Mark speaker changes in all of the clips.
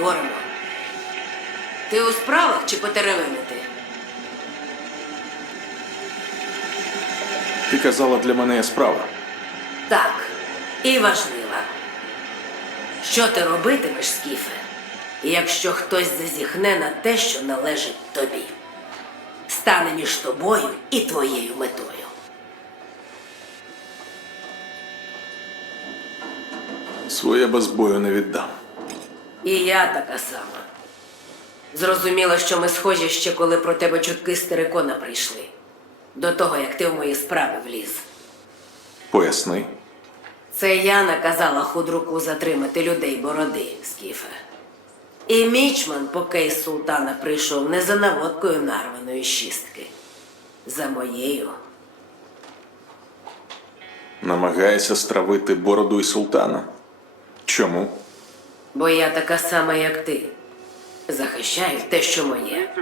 Speaker 1: поговоримо. Ти у справах чи потеревинити?
Speaker 2: Ти казала, для мене є справа.
Speaker 1: Так, і важлива. Що ти робитимеш, Скіфе, якщо хтось зазіхне на те, що належить тобі? Стане між тобою і твоєю метою.
Speaker 2: Своє без бою не віддам.
Speaker 1: І я така сама. Зрозуміла, що ми схожі ще коли про тебе чутки з терикона прийшли. До того, як ти в мої справи вліз.
Speaker 2: Поясни.
Speaker 1: Це я наказала худруку затримати людей бороди, Скіфе. І мічман, поки із султана прийшов не за наводкою нарваної шістки, за моєю.
Speaker 2: Намагаєшся стравити бороду і султана. Чому?
Speaker 1: Бо я така сама, як ти. Захищаю те, що моє.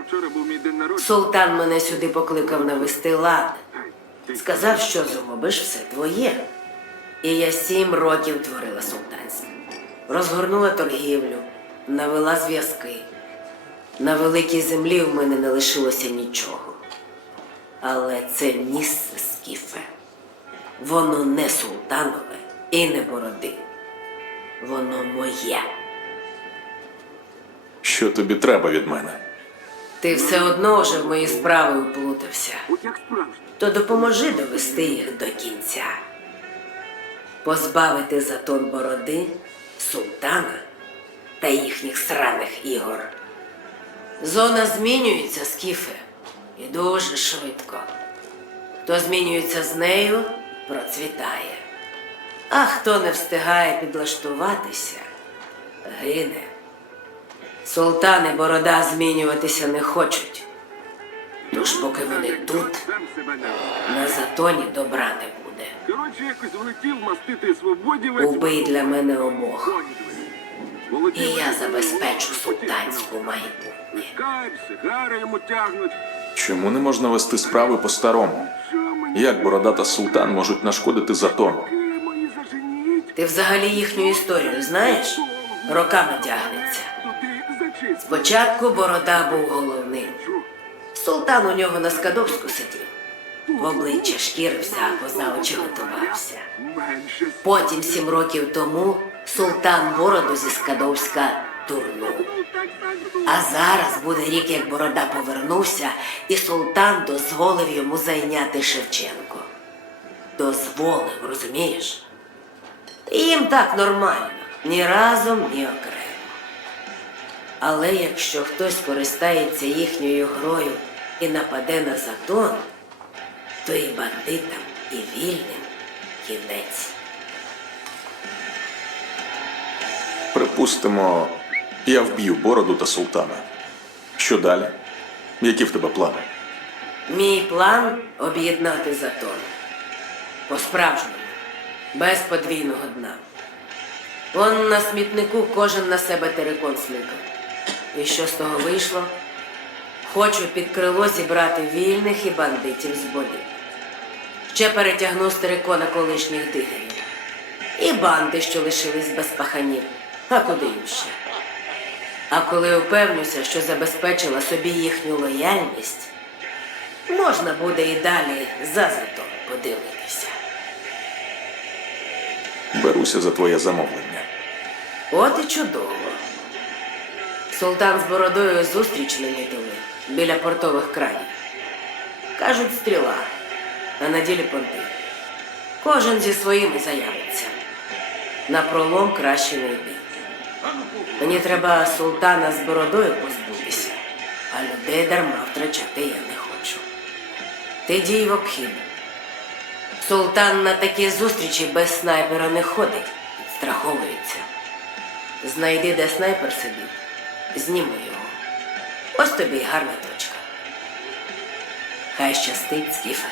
Speaker 1: Султан мене сюди покликав навести лад. Сказав, що зробиш все твоє. І я сім років творила султанське. Розгорнула торгівлю, навела зв'язки. На великій землі в мене не лишилося нічого. Але це місце скіфе. Воно не султанове і не бороди. Воно моє.
Speaker 2: Що тобі треба від мене?
Speaker 1: Ти все одно вже в мої справи уплутався. То допоможи довести їх до кінця. Позбавити затон бороди, султана та їхніх сраних ігор. Зона змінюється, Скіфе, і дуже швидко. Хто змінюється з нею, процвітає. А хто не встигає підлаштуватися, гине. Султани борода змінюватися не хочуть. Тож, поки вони тут, на затоні добра не буде.
Speaker 3: Коротше, якось влетів мастити свободі.
Speaker 1: Убий для мене обох, і я забезпечу султанську майбутнє.
Speaker 3: Сигари йому тягнуть.
Speaker 2: Чому не можна вести справи по-старому? Як борода та султан можуть нашкодити затону?
Speaker 1: Ти взагалі їхню історію знаєш? Роками тягнеться. Спочатку борода був головним. Султан у нього на Скадовську сидів. В обличчя шкірився, поза очі готувався. Потім, сім років тому, султан бороду зі Скадовська турнув. А зараз буде рік, як Борода повернувся, і султан дозволив йому зайняти Шевченко. Дозволив, розумієш? Їм так нормально, ні разом, ні окремо. Але якщо хтось користається їхньою грою і нападе на затон, то і бандитам, і вільним кінець.
Speaker 2: Припустимо, я вб'ю бороду та султана. Що далі? Які в тебе плани?
Speaker 1: Мій план об'єднати затон. По-справжньому, без подвійного дна. Он на смітнику кожен на себе терикон смикав. І що з того вийшло? Хочу під крило зібрати вільних і бандитів з боліт. Ще перетягну з терикона колишніх дигерів. І банди, що лишились без паханів. А куди їм ще? А коли впевнюся, що забезпечила собі їхню лояльність, можна буде і далі за затон подивитися.
Speaker 2: Беруся за твоє замовлення.
Speaker 1: От і чудово. Султан з бородою зустріч намітили біля портових кранів. Кажуть, стріла, а на ділі понти. Кожен зі своїми заявиться. На пролом краще не йди. Мені треба султана з бородою позбутися, а людей дарма втрачати я не хочу. Ти дій в обхід. Султан на такі зустрічі без снайпера не ходить, страховується. Знайди, де снайпер сидить, зніми його. Ось тобі гарна точка. Хай щастить, Скіфе.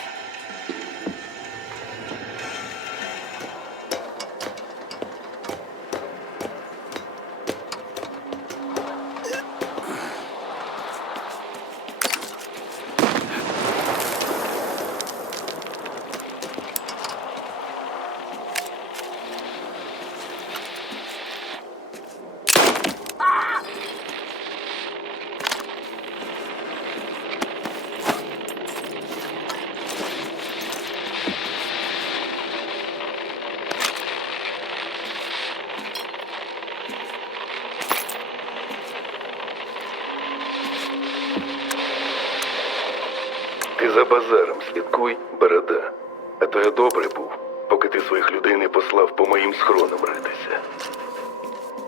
Speaker 4: ризикуй, борода. А то я добрий був, поки ти своїх людей не послав по моїм схронам ритися.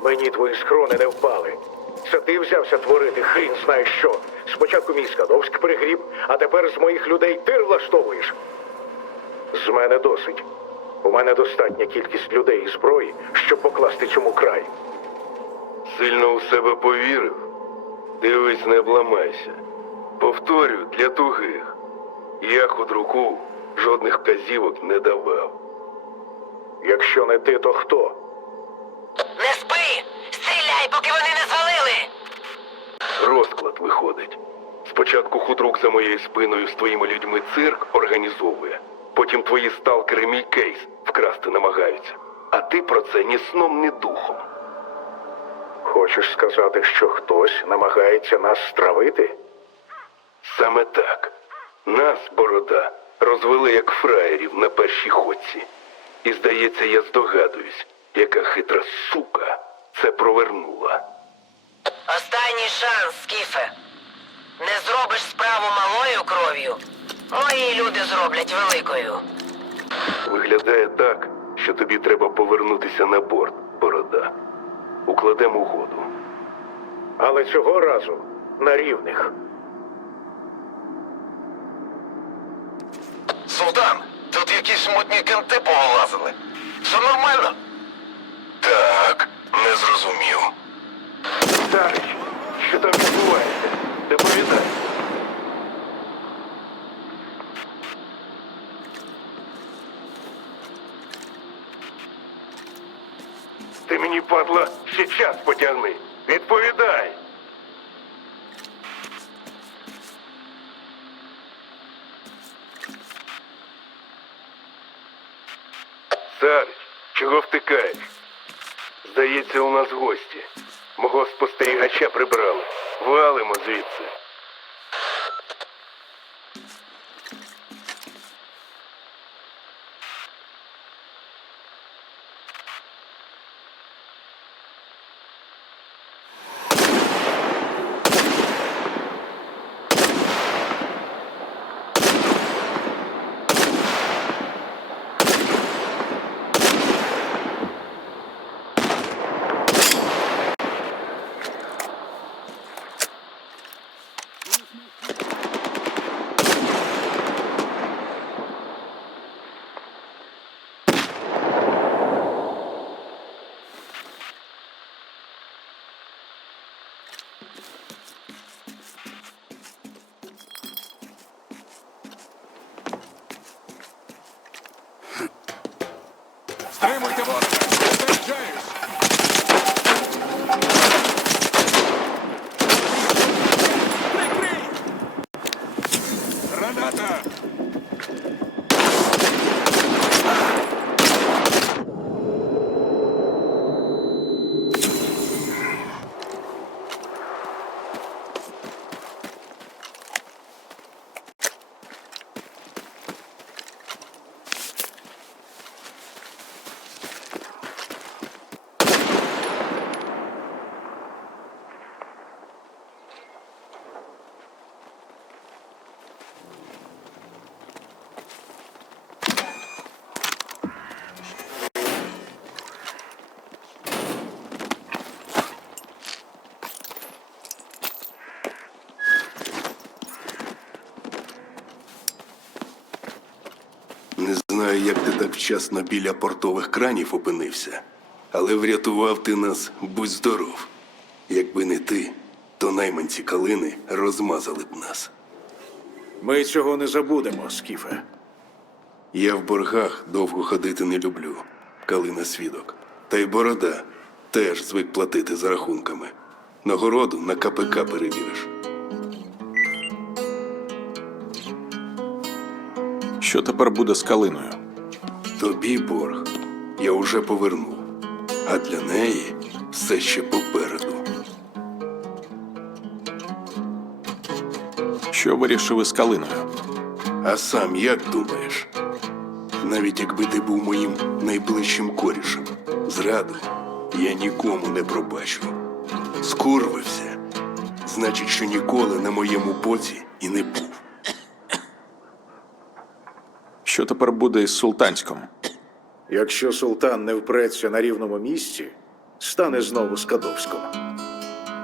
Speaker 5: Мені твої впали. Це ти взявся творити хрін знає що. Спочатку мій Скадовськ пригріб, а тепер з моїх людей ти влаштовуєш. З мене досить. У мене достатня кількість людей і зброї, щоб покласти цьому край.
Speaker 4: Сильно у себе повірив? Дивись, не обламайся. Повторю, для тугих. Я худруку жодних вказівок не давав.
Speaker 5: Якщо не ти, то хто?
Speaker 1: Не спи! Стріляй, поки вони не звалили!
Speaker 4: Розклад виходить. Спочатку худрук за моєю спиною з твоїми людьми цирк організовує. Потім твої сталкери мій кейс вкрасти намагаються. А ти про це ні сном, ні духом.
Speaker 5: Хочеш сказати, що хтось намагається нас стравити?
Speaker 4: Саме так. Нас, борода, розвели як фраєрів на першій ходці. І здається, я здогадуюсь, яка хитра сука це провернула.
Speaker 1: Останній шанс, Скіфе. Не зробиш справу малою кров'ю. Мої люди зроблять великою.
Speaker 4: Виглядає так, що тобі треба повернутися на борт, борода. Укладемо угоду.
Speaker 5: Але цього разу на рівних.
Speaker 6: Султан, тут якісь мутні кенти повилазили. Все нормально? Так, не зрозумів.
Speaker 4: Старич, що там відбувається? Доповідай. Ти мені, падла, ще час потягни. Відповідай. Царич, чого втикаєш? Здається, у нас гості. Мого спостерігача прибрали. Валимо звідси.
Speaker 7: Стримуйте ворога! Попереджаюсь!
Speaker 4: Знаю, як ти так вчасно біля портових кранів опинився, але врятував ти нас, будь здоров. Якби не ти, то найманці калини розмазали б нас.
Speaker 5: Ми цього не забудемо, Скіфе.
Speaker 4: Я в боргах довго ходити не люблю, калина свідок. Та й борода теж звик платити за рахунками. Нагороду на КПК перевіриш.
Speaker 2: Що тепер буде з калиною?
Speaker 4: Тобі борг я уже повернув, а для неї все ще попереду.
Speaker 2: Що вирішили з калиною?
Speaker 4: А сам як думаєш? Навіть якби ти був моїм найближчим корішем, зраду я нікому не пробачу. Скурвився, значить, що ніколи на моєму боці і не був.
Speaker 2: Що тепер буде із султанськом?
Speaker 8: Якщо султан не впреться на рівному місці, стане знову Скадовськом.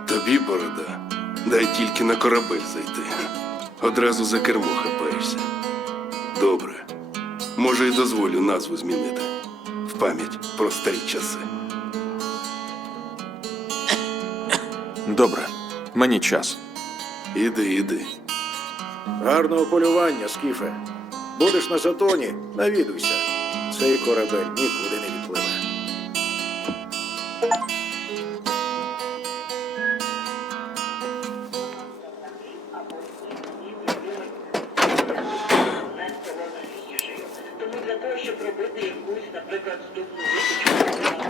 Speaker 4: Тобі, борода, дай тільки на корабель зайти. Одразу за кермо хапаєшся. Добре. Може, і дозволю назву змінити. В пам'ять про старі часи.
Speaker 2: Добре, мені час.
Speaker 4: Іди, іди.
Speaker 8: Гарного полювання, Скіфе. Будеш на затоні, навідуйся. Цей корабель нікуди не відпливе.
Speaker 9: Тому для того, щоб робити якусь, наприклад, висічку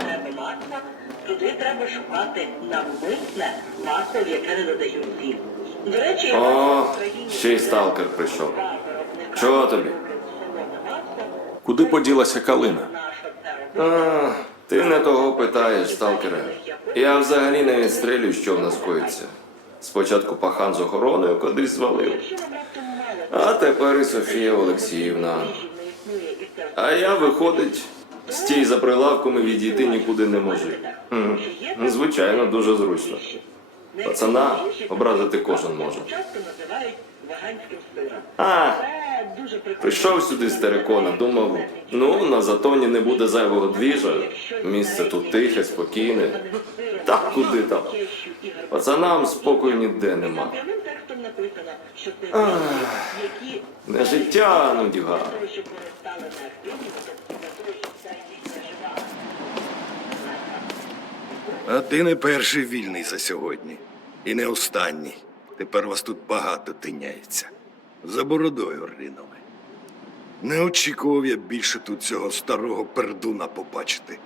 Speaker 9: на масла, туди треба шукати навмисне масло, яке не додають сіль. До речі,
Speaker 10: О, ще й сталкер прийшов. Чого тобі?
Speaker 2: Куди поділася калина?
Speaker 10: А, ти не того питаєш, сталкере. Я взагалі не відстрілюю, що в нас коїться. Спочатку пахан з охороною кудись звалив. А тепер і Софія Олексіївна. А я, виходить, стій за прилавком і відійти нікуди не можу. Звичайно, дуже зручно. Пацана образити кожен може. А, прийшов сюди з терикона, думав, ну, на затоні не буде зайвого двіжа. Місце тут тихе, спокійне. Так куди там? Пацанам спокою ніде нема. Ах. Не життя, ну діга.
Speaker 9: для того, щоб вони стали неактивними, для того, щоб ця дійсно жива.
Speaker 11: А ти не перший вільний за сьогодні. І не останній. Тепер вас тут багато тиняється. За бородою ринули. Не очікував я більше тут цього старого пердуна побачити.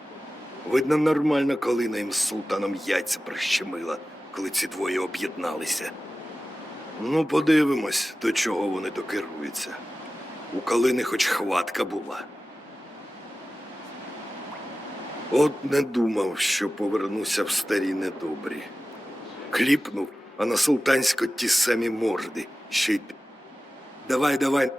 Speaker 11: Видно, нормально, коли їм з султаном яйця прищемила, коли ці двоє об'єдналися. Ну, подивимось, до чого вони докеруються. У Калини хоч хватка була. От не думав, що повернуся в старі недобрі. Кліпнув, а на султансько ті самі морди. Ще й. Давай, давай.